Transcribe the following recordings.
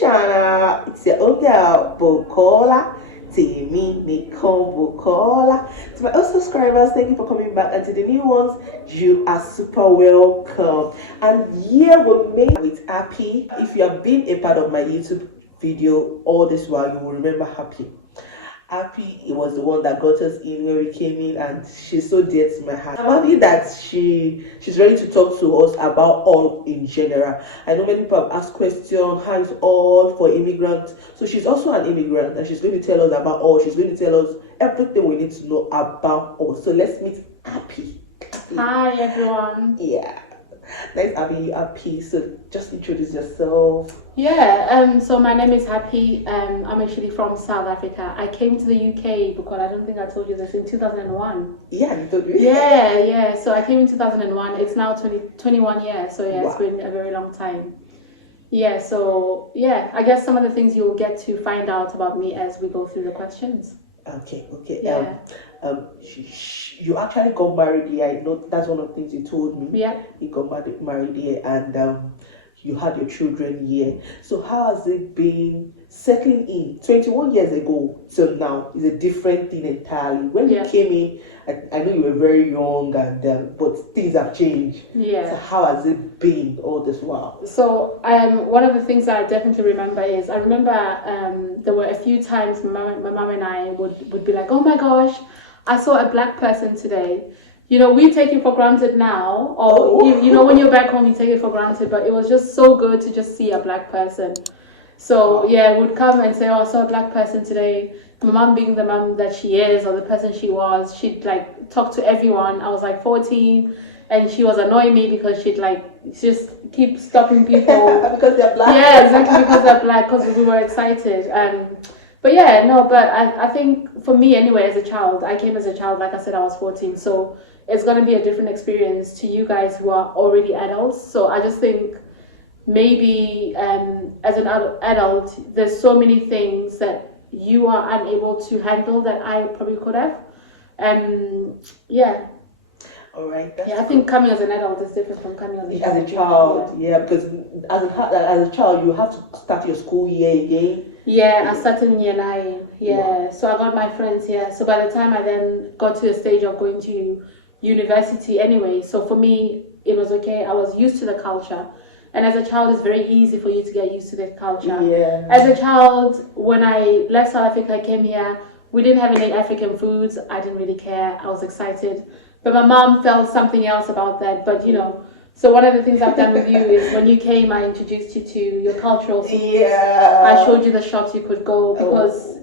channel. It's your own girl, Bukola. Timi Nikon Bukola. To my old subscribers, thank you for coming back. And to the new ones, you are super welcome. And here we made with Happy. If you have been a part of my YouTube video all this while, you will remember Happy. Happy, it was the one that got us in when we came in, and she's so dear to my heart. I'm happy that she's ready to talk to us about all in general. I know many people have asked questions, how is all for immigrants? So she's also an immigrant, and she's going to tell us about all. She's going to tell us everything we need to know about all. So let's meet Happy. Hi everyone. Yeah. Nice having you, Happy. So just introduce yourself. So my name is Happy. I'm actually from South Africa. I came to the UK because I don't think I told you this, in 2001. Yeah, you told me. Yeah. So I came in 2001. It's now 21 years. So yeah, wow. It's been a very long time. I guess some of the things you'll get to find out about me as we go through the questions. Okay. Yeah. You actually got married here. I know that's one of the things you told me. Yeah. You got married here, and you had your children here. So how has it been settling in? 21 years ago till now is a different thing entirely. When you came in, I know you were very young, and but things have changed. Yeah. So how has it been all this while? So one of the things that I definitely remember is there were a few times my mom and I would be like, oh my gosh, I saw a black person today. You know, we take it for granted now, or you know, when you're back home, you take it for granted. But it was just so good to just see a black person. So would come and say, oh, I saw a black person today. My mom, being the mom that she is, or the person she was, she'd like talk to everyone. I was like 14, and she was annoying me because she'd like just keep stopping people because they're black. Yeah, exactly, because they're black. Because we were excited. But I think for me anyway, as a child, I came as a child. Like I said, I was 14, so it's going to be a different experience to you guys who are already adults. So I just think maybe as an adult, there's so many things that you are unable to handle that I probably could have. All right. I think coming as an adult is different from coming as a child. As a child, because as a child, you have to start your school year again. Yeah, I started in year 9. Yeah, wow. So I got my friends here. So by the time I then got to the stage of going to university anyway, so for me, it was okay. I was used to the culture. And as a child, it's very easy for you to get used to the culture. Yeah. As a child, when I left South Africa, I came here, we didn't have any African foods. I didn't really care. I was excited. But my mom felt something else about that. But, you know, so one of the things I've done with you is when you came, I introduced you to your cultural foods. Yeah. I showed you the shops you could go because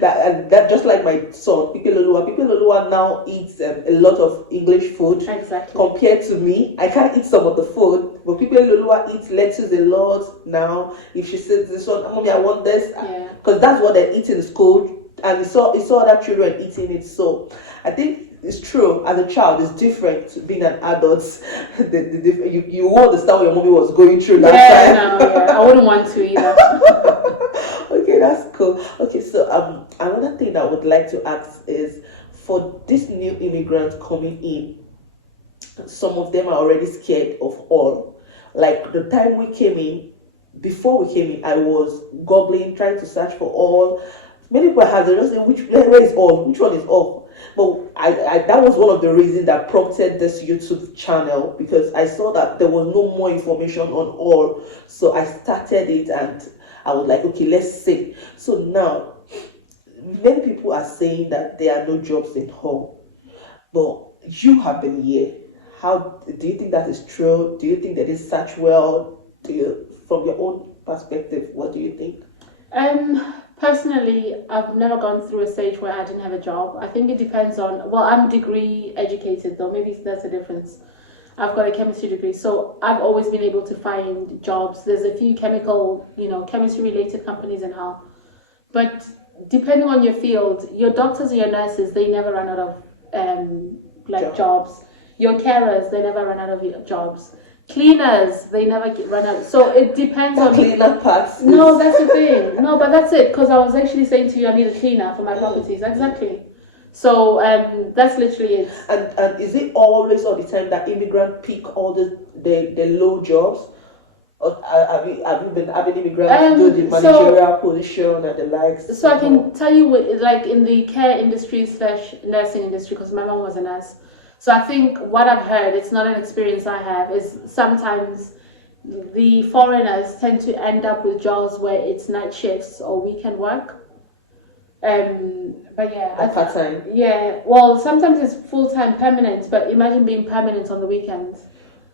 that just like my son, Pipi now eats a lot of English food. Exactly. Compared to me, I can't eat some of the food, but Pipi eats lettuce a lot now. If she says this one, mommy, I want this, because that's what they eat in school, and he saw other children eating it. So I think it's true. As a child, it's different to being an adult. You understand what your mommy was going through that time. I wouldn't want to either. Okay, that's cool. Okay, so another thing that I would like to ask is, for this new immigrant coming in, some of them are already scared of all. Like the time we came in, before we came in, I was googling, trying to search for all. Many people have just say, where is all? Which one is all? But I that was one of the reasons that prompted this YouTube channel, because I saw that there was no more information on all. So I started it, and I was like, okay, let's see. So now, many people are saying that there are no jobs in home, but you have been here. How do you think that is true? Do you think that is such well? From your own perspective, what do you think? Personally, I've never gone through a stage where I didn't have a job. I think it depends on, I'm degree educated though, maybe that's a difference. I've got a chemistry degree, so I've always been able to find jobs. There's a few chemistry related companies and all. But depending on your field, your doctors and your nurses, they never run out of jobs. Your carers, they never run out of jobs. Cleaners, they never run out. So it depends on cleaner parts. No, that's the thing. No, but that's it. Because I was actually saying to you, I need a cleaner for my properties. Exactly. So that's literally it. And is it always all the time that immigrant pick all the low jobs? Or have you been having immigrants do the managerial position and the likes? So I can tell you, like in the care industry / nursing industry, because my mom was a nurse. So I think what I've heard, it's not an experience I have, is sometimes the foreigners tend to end up with jobs where it's night shifts or weekend work. But yeah, part time. Yeah, well, sometimes it's full time permanent, but imagine being permanent on the weekends.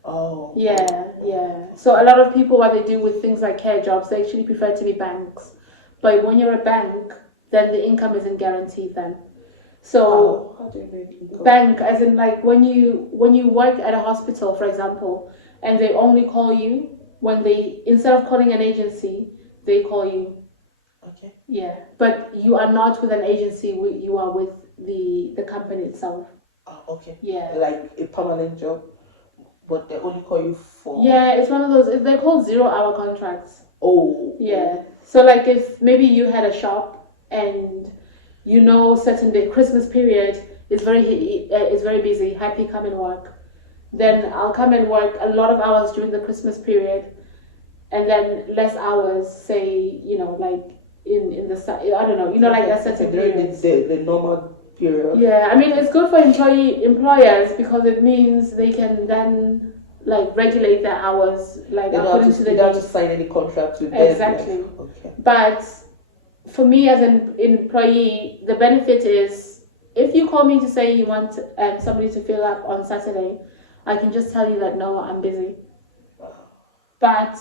Oh. Yeah. So a lot of people, what they do with things like care jobs, they actually prefer to be banks. But when you're a bank, then the income isn't guaranteed then. So how do you mean? Bank, as in like when you work at a hospital, for example, and they only call you when instead of calling an agency, they call you. Okay. Yeah, but you are not with an agency. You are with the company itself. Okay. Yeah. Like a permanent job, but they only call you for. Yeah, it's one of those. They're called 0-hour contracts. Oh. Yeah. So like if maybe you had a shop and certain day Christmas period is very busy. Happy, come and work. Then I'll come and work a lot of hours during the Christmas period, and then less hours. Say like in the I don't know. Like that certain period. The normal period. Yeah, I mean it's good for employers because it means they can then like regulate their hours like according to the. They don't have to sign any contracts with them. Exactly. Like, okay. But for me as an employee, the benefit is if you call me to say you want somebody to fill up on Saturday, I can just tell you that no, I'm busy. But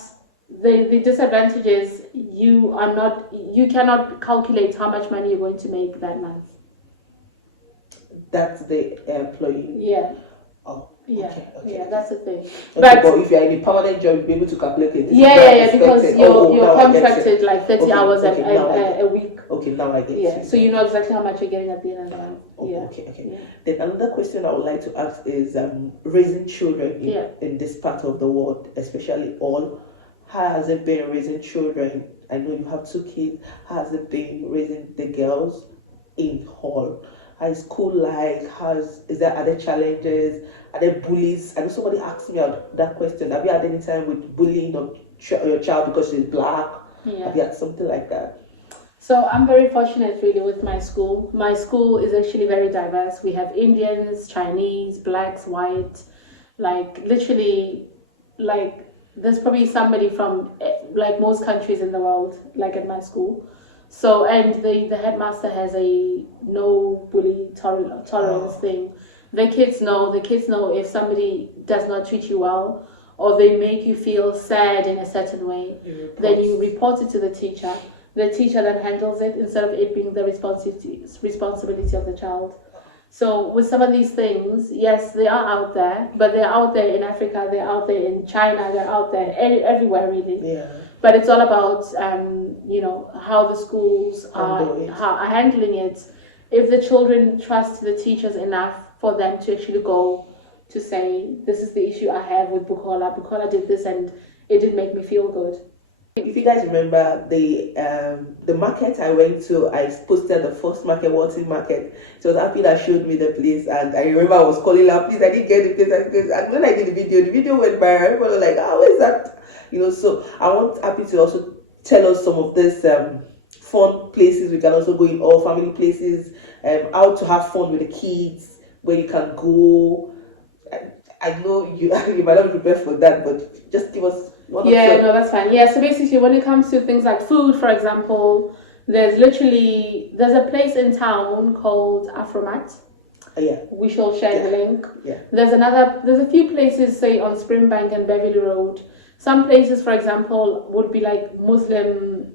the disadvantage is you cannot calculate how much money you're going to make that month. That's the employee. Yeah. Oh. Yeah, okay. Yeah, that's the thing. Okay, but if you're in a permanent job, you'll be able to calculate it. Because you're contracted like 30 hours a week. Okay, now I get it. Yeah, so you know exactly how much you're getting at the end of the month. Okay. Yeah. Then another question I would like to ask is raising children in this part of the world, especially all. How has it been raising children? I know you have 2 kids. How has it been raising the girls in Hall? How is school like? Are there challenges? Are there bullies? I know somebody asked me that question. Have you had any time with bullying of your child because she's black? Yeah. Have you had something like that? So I'm very fortunate really with my school. My school is actually very diverse. We have Indians, Chinese, blacks, white, like literally like there's probably somebody from like most countries in the world like at my school. So and the headmaster has a no bully tolerance thing. The kids know if somebody does not treat you well or they make you feel sad in a certain way, then you report it to the teacher. The teacher then handles it instead of it being the responsibility of the child. So with some of these things, yes, they are out there, but they're out there in Africa, they're out there in China, they're out there everywhere really. Yeah. But it's all about how the schools are handling it. If the children trust the teachers enough for them to actually go to say, this is the issue I have with Bukola. Bukola did this and it did make me feel good. If you guys remember the market I went to, I posted the first market, Walton Market. It was Happy that showed me the place, and I remember I was calling her, please, I didn't get the place. And when I did the video went viral. Everybody was like, where's that? So I want Happy to also tell us some of these fun places we can also go in, all family places, how to have fun with the kids, where you can go. I know you might not be prepared for that, but just give us one. No, that's fine. Yeah, so basically when it comes to things like food, for example, there's a place in town called Afromat. Yeah. We shall share the link. Yeah. There's a few places, say on Springbank and Beverly Road. Some places, for example, would be like Muslim,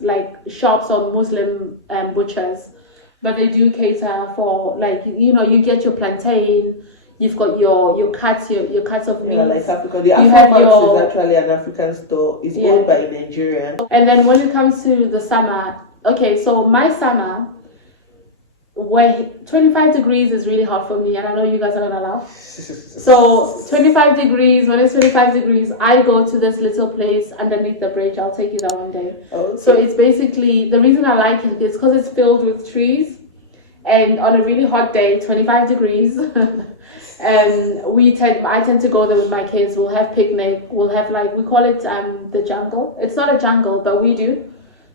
like shops or Muslim butchers, but they do cater for like you get your plantain. You've got your cuts of meat. Yeah, like Africa. The Afromat is actually an African store. It's owned by Nigeria. And then when it comes to the summer, okay, so my summer, where 25 degrees is really hot for me, and I know you guys are gonna laugh. So 25 degrees, when it's 25 degrees, I go to this little place underneath the bridge. I'll take you there one day. Okay. So it's basically, the reason I like it is because it's filled with trees, and on a really hot day, 25 degrees, I tend to go there with my kids. We'll have picnic. We'll have like we call it the jungle. It's not a jungle, but we do.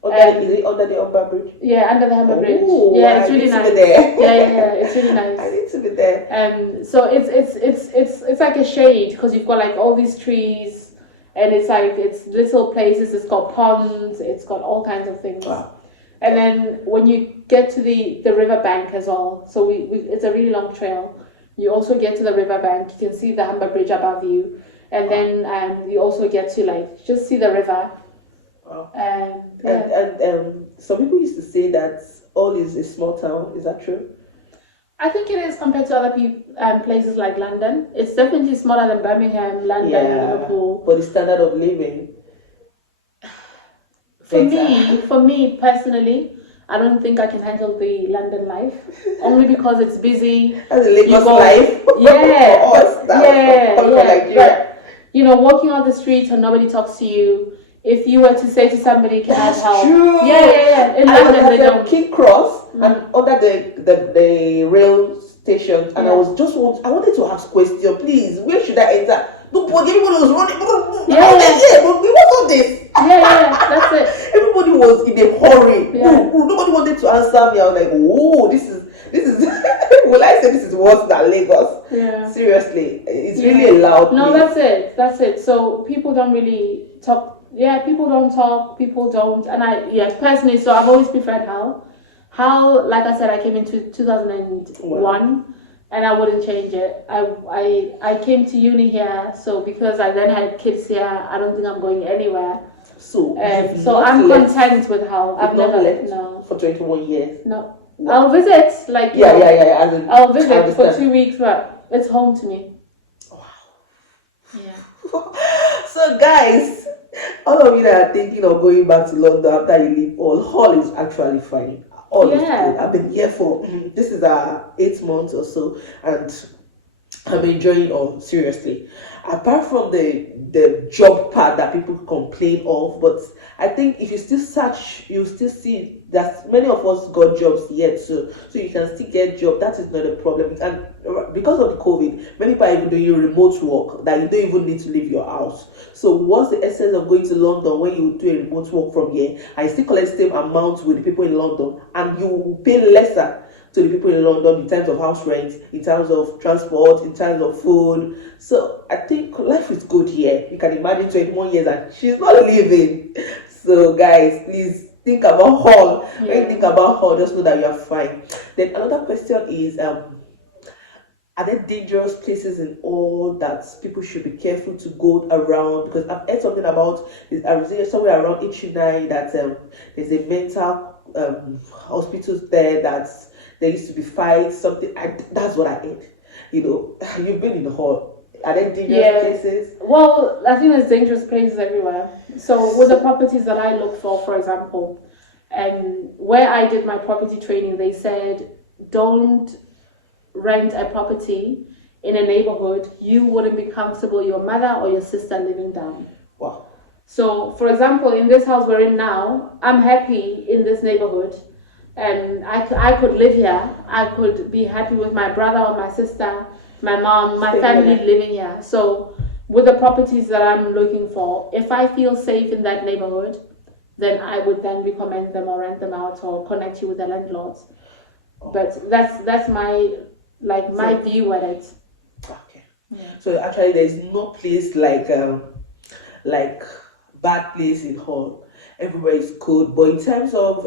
Under the Umber Bridge? Yeah, under the Humber Bridge. Ooh, Yeah, it's really nice. Yeah, it's really nice. I need to be there. So it's like a shade because you've got like all these trees, and it's little places. It's got ponds. It's got all kinds of things. Wow. And then when you get to the river bank as well, so we it's a really long trail. You also get to the river bank. You can see the Humber Bridge above you, and then you also get to like just see the river. Wow. Yeah. And some people used to say that all is a small town. Is that true? I think it is compared to other places like London. It's definitely smaller than Birmingham, London, Liverpool. But the standard of living. For me personally, I don't think I can handle the London life. Only because it's busy. That's a Lagos life. Yeah. Nigeria. But, walking on the streets and nobody talks to you. If you were to say to somebody, "Can I have help?" True. Yeah. In London, they don't. King Cross and under the rail station, and I wanted to ask question, please. Where should I enter? Nobody, everybody was running. But we want all this. Yeah, that's it. Everybody was in a hurry. Yeah. Nobody wanted to answer me. I was like, "Oh, this is." Will I say this is worse than Lagos? Yeah. Seriously, it's really a loud. No, place. that's it. So people don't really talk. Yeah, people don't talk. People don't. And personally, so I've always preferred Hull. Hull, like I said, I came into 2001. And I wouldn't change it. I came to uni here, so because I then had kids here, I don't think I'm going anywhere. So I'm content with how I've never left for 21 years. No, I'll visit I'll visit for 2 weeks, but it's home to me. Wow. Yeah. So guys, all of you that are thinking of going back to London after you leave, Hull is actually fine. All is good. I've been here for this is 8 months or so, and I'm enjoying all seriously. Apart from the job part that people complain of, but I think if you still search, you still see that many of us got jobs yet, so you can still get job. That is not a problem. And because of the COVID, many people are even doing remote work that you don't even need to leave your house. So what's the essence of going to London when you do a remote work from here and you still collect the same amount with the people in London, and you pay lesser to the people in London in terms of house rent, in terms of transport, in terms of food. So I think life is good here. You can imagine 21 years and she's not leaving. So guys, please think about Hull. When you think about Hull, just know that you are fine. Then another question is, are there dangerous places in all that people should be careful to go around? Because I've heard something about, I was somewhere around H9 that there's a mental hospitals there that's there used to be fights, something. That's what I heard. You've been in the Hull. Are there dangerous places? Well, I think there's dangerous places everywhere. So with the properties that I look for example, where I did my property training, they said don't rent a property in a neighborhood you wouldn't be comfortable your mother or your sister living down. Wow. So, for example, in this house we're in now, I'm happy in this neighborhood. And I could live here. I could be happy with my brother or my sister, my mom, my family living here. So with the properties that I'm looking for, if I feel safe in that neighborhood, then I would then recommend them or rent them out or connect you with the landlords. But that's my view at it. Okay. Yeah. So actually there's no place like bad place in Hull. Everywhere is good. But in terms of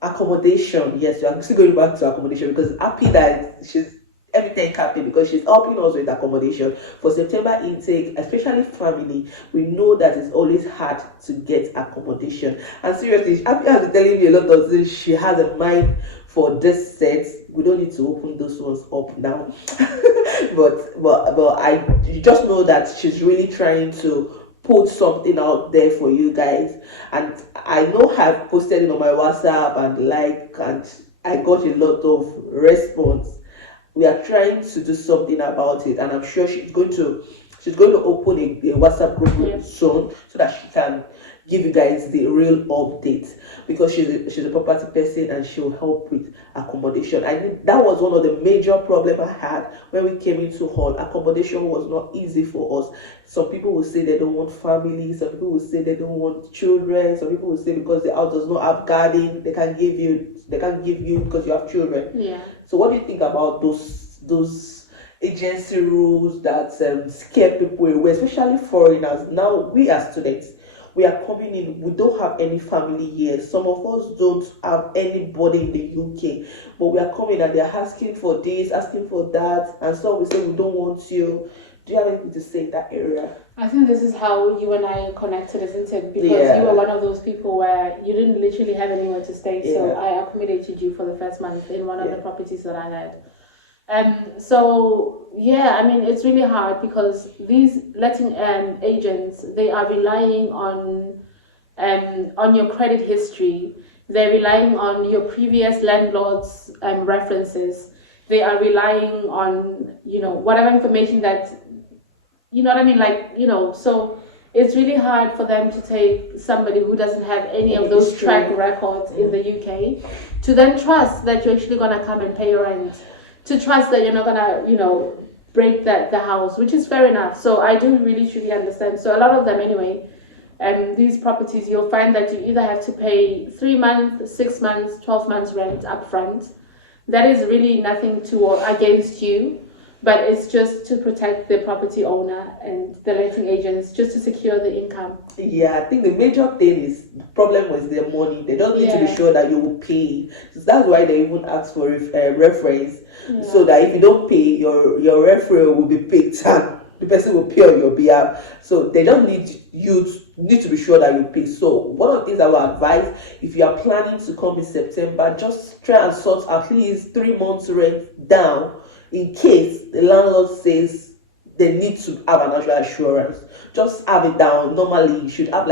accommodation, yes, I'm still going back to accommodation because happy that she's everything happy because she's helping us with accommodation for September intake, especially family. We know that it's always hard to get accommodation, and seriously, Happy has been telling me a lot of things she has in mind for this set. We don't need to open those ones up now, but I just know that she's really trying to put something out there for you guys, and I know I've posted it on my WhatsApp and I got a lot of response. We are trying to do something about it, and I'm sure she's going to open a WhatsApp group soon so that she can give you guys the real update, because she's a property person and she'll help with accommodation. I think that was one of the major problems I had when we came into hall. Accommodation was not easy for us. Some people will say they don't want family, some people will say they don't want children, some people will say because the house does not have garden, they can't give you because you have children. Yeah. So what do you think about those agency rules that scare people away, especially foreigners? Now we as students, we are coming in, we don't have any family here. Some of us don't have anybody in the UK, but we are coming and they're asking for this, asking for that, and some will say we don't want you. Do you have anything to say in that area? I think this is how you and I connected, isn't it? Because you were one of those people where you didn't literally have anywhere to stay, so I accommodated you for the first month in one of the properties that I had. So yeah, I mean, it's really hard because these letting agents, they are relying on your credit history. They're relying on your previous landlord's references. They are relying on, whatever information that, you know what I mean? Like, so it's really hard for them to take somebody who doesn't have any of those track records in the UK to then trust that you're actually going to come and pay your rent, to trust that you're not going to, break the house, which is fair enough. So I do really truly understand. So a lot of them anyway, these properties, you'll find that you either have to pay 3 months, 6 months, 12 months rent up front. That is really nothing against you, but it's just to protect the property owner and the letting agents, just to secure the income. Yeah, I think the major thing is the problem was their money. They don't need to be sure that you will pay. So that's why they even ask for reference, so that if you don't pay, your referral will be picked and the person will pay on your behalf. So they don't need to be sure that you pay. So one of the things I will advise, if you are planning to come in September, just try and sort at least 3 months rent down, in case the landlord says they need to have an actual assurance. Just have it down. Normally you should have,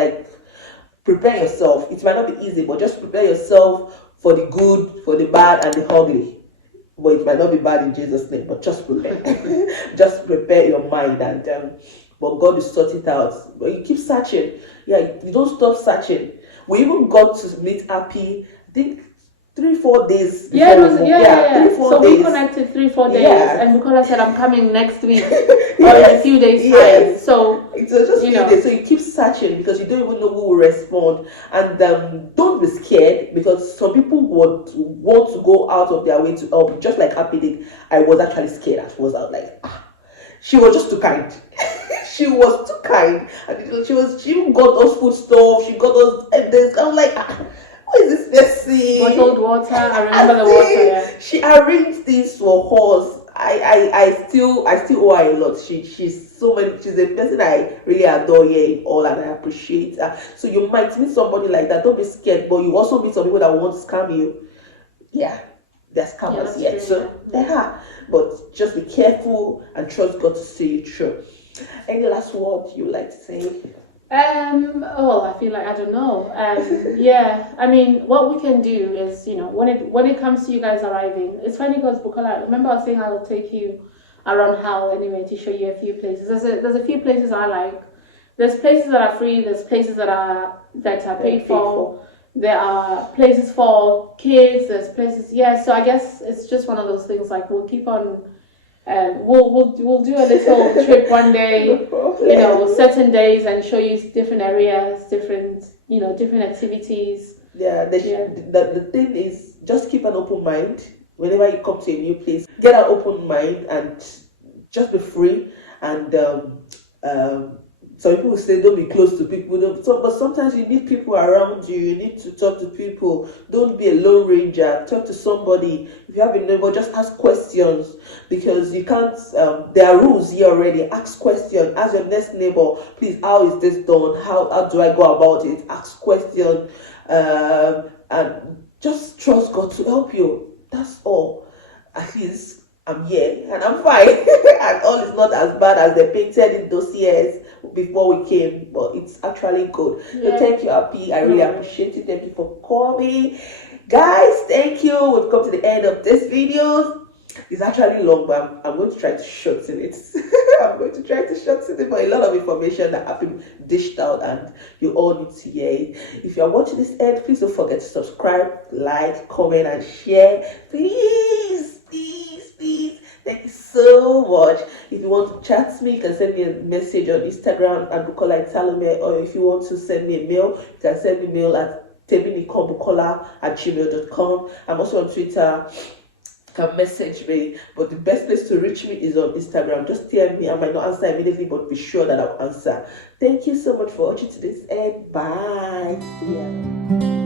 prepare yourself. It might not be easy, but just prepare yourself for the good, for the bad, and the ugly. But it might not be bad in Jesus' name, but just prepare. Just prepare your mind, and but God will sort it out. But you keep searching. Yeah, you don't stop searching. We even got to meet Happy, I think 3-4 days. 3-4 so days. We connected 3-4 days, and Bukola said, "I'm coming next week or in a few days time." So it's just few days. So you keep searching because you don't even know who will respond, and don't be scared, because some people would want to go out of their way to help. Just like Happy did, I was actually scared at first. I was like, she was just too kind. She was too kind, and she got those food stuff. She got those. I'm like, what is this person? Bottled water. I remember the water. Yeah. She arranged things for us. I still owe her a lot. She's so many. She's a person I really adore here in all, and I appreciate her. So you might meet somebody like that. Don't be scared. But you also meet some people that want to scam you. Yeah, they're scammers. Yeah, so they are. But just be careful and trust God to see you through. Any last word you like to say? I feel like I don't know. Yeah, I mean, what we can do is, when it comes to you guys arriving, it's funny because Bukola, remember I was saying I will take you around Hull anyway to show you a few places. There's a few places I like. There's places that are free. There's places that are paid for. There are places for kids. There's places. So I guess it's just one of those things. Like we'll keep on. We'll do a little trip one day, certain days, and show you different areas, different activities. The thing is, just keep an open mind whenever you come to a new place. Get an open mind and just be free. And some people say don't be close to people, but sometimes you need people around you. You need to talk to people. Don't be a lone ranger. Talk to somebody. If you have a neighbor, just ask questions, because you can't. There are rules here already. Ask questions. Ask your next neighbor, please, how is this done? How do I go about it? Ask questions, and just trust God to help you. That's all. At least I'm here and I'm fine. And all is not as bad as they painted in those years before we came, but it's actually good. So thank you, Happy. I really appreciate it. Thank you for coming. Guys, thank you. We've come to the end of this video. It's actually long, but I'm going to try to shorten it. I'm going to try to shorten it, but a lot of information that have been dished out and you all need to hear it. If you're watching this end, please don't forget to subscribe, like, comment, and share. Please, please, please. Thank you so much. If you want to chat to me, you can send me a message on Instagram at BukolaItalumhe, or if you want to send me a mail, you can send me a mail at tebinikombukola@gmail.com. I'm also on Twitter. Can message me, but the best place to reach me is on Instagram. Just tell me. I might not answer immediately, but be sure that I'll answer. Thank you so much for watching to this end. Bye. Yeah.